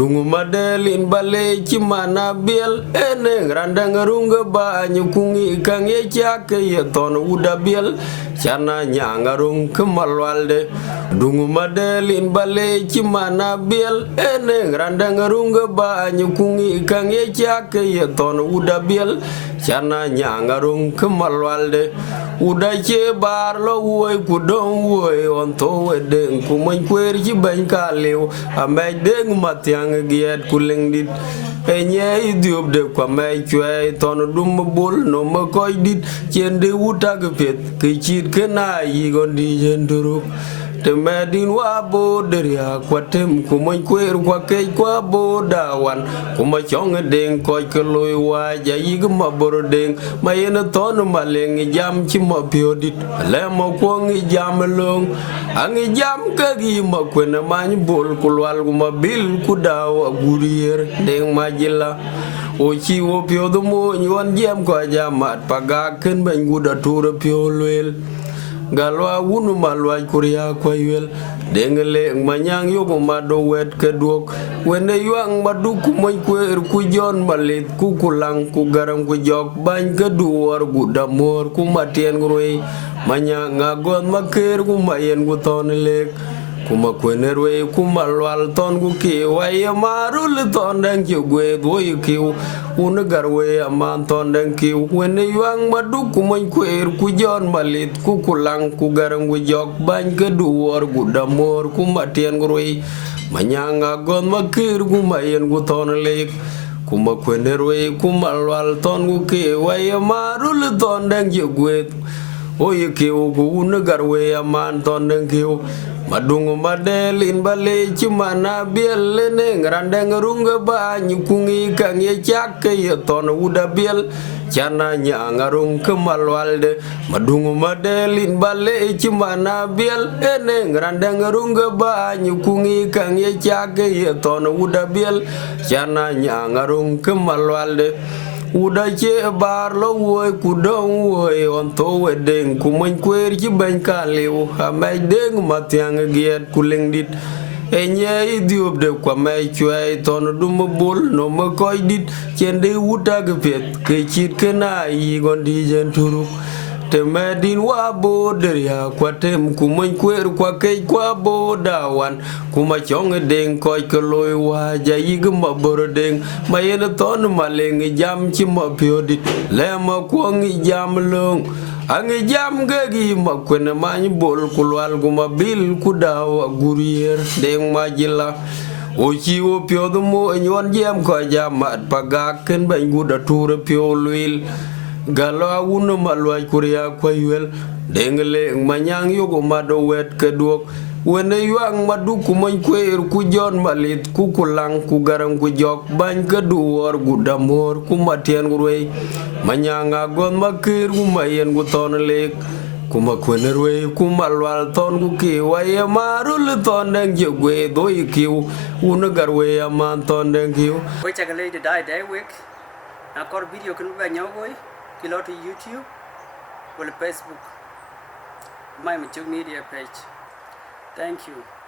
Madungu madelin bale chimana biel ene randang runga ba nyukungi kang ye chake ye ton uda biel chana nyangarung kemalwalde dungu madelin bale chimana biel ene randang runga ba nyukungi kang ye chake ye ton uda biel chana nyangarung kemalwalde uda che bar lo woy kudong woy on to wedeng kumoy kwer chi ban kalew amay deng matyang giet kuleng dit enye idiop de kwa may chwe ton dum bol no ma koy dit chende utag pet ke chit kena yigon di jenduru te medin wa bo deria kwa tem kumoy kwer kwa ke kwa bo dawan kuma chong deng koy keloy wa ja yigma bor deng mayena ton maleng jam chi ma piodit le mo ko ngi jam long angi jam ka gi ma kwena many bol kulwal kuma bil kudaw gurier deng majila o chi wo piodo mo nyon jam ko jamat paga ken ben guda tur piolwel galwa wunu malwa kuria kwa yuel dengle manyang yogo mado wet keduk wende yuang maduku moy kwer ku jon malit ku kulang ku garang ku jok bany keduor gudamor ku matien groi manyang ngagon maker ku mayen ku ton lek kuma kwenerwe kuma lwal ton ku ki waya marul ton dang jugwe boy ki unagarwe aman ton dang ki wene yuang maduku moy kwer ku jon malit ku kulang ku garang ku jok bany keduor gudamor ku matien groi manyanga gon makir ku mayen ku ton lek kuma kwenerwe kuma lwal ton ku ki waya marul ton dang jugwe oye ki unagarwe aman ton dang ki madungu madelin bale chimana biel ne ngrandang runga ba nyukungi kang ye chake ye ton uda biel chana nyangarung kemalwalde madungu madelin bale chimana biel ene ngrandang runga ba nyukungi kang ye chake ye ton uda biel chana nyangarung kemalwalde uda che bar lo woy kudong woy on to wedeng kumoy kwer chi ban kalew amay deng matyang giet kuleng dit enye idiop de kwa may chwe ton dum bol no ma koy dit chende utag pet ke chit kena yigon di jenturu te medin wa bo deria kwa tem kumoy kwer kwa ke kwa bo dawan kuma chong deng koy keloy wa ja yigma bor deng mayen ton maleng jam chi ma piodit le ma ko ngi jam long angi jam gagi ma kwena many bol kulwal kuma bil kudaw gurier deng majila o chi o piodo mo nyon jam ko jamat pagak ken ban guda tur piolwil galo wuno malwa kuria kwa yuel dengle manyang yogo mado wet keduk wene yuang maduku moy kwer ku jon malit ku kulang ku garang ku jok bany keduor gudamor ku matien groi manyanga gon makir ku mayen ku ton lek kuma kwenerwe kuma lwal ton ku ki waye marul ton dang jegwe doy kiu unagarwe aman ton dang kiu we chakale de dai day week na kor video kun ba nyagoy kilo to YouTube or Facebook my media page. Thank you.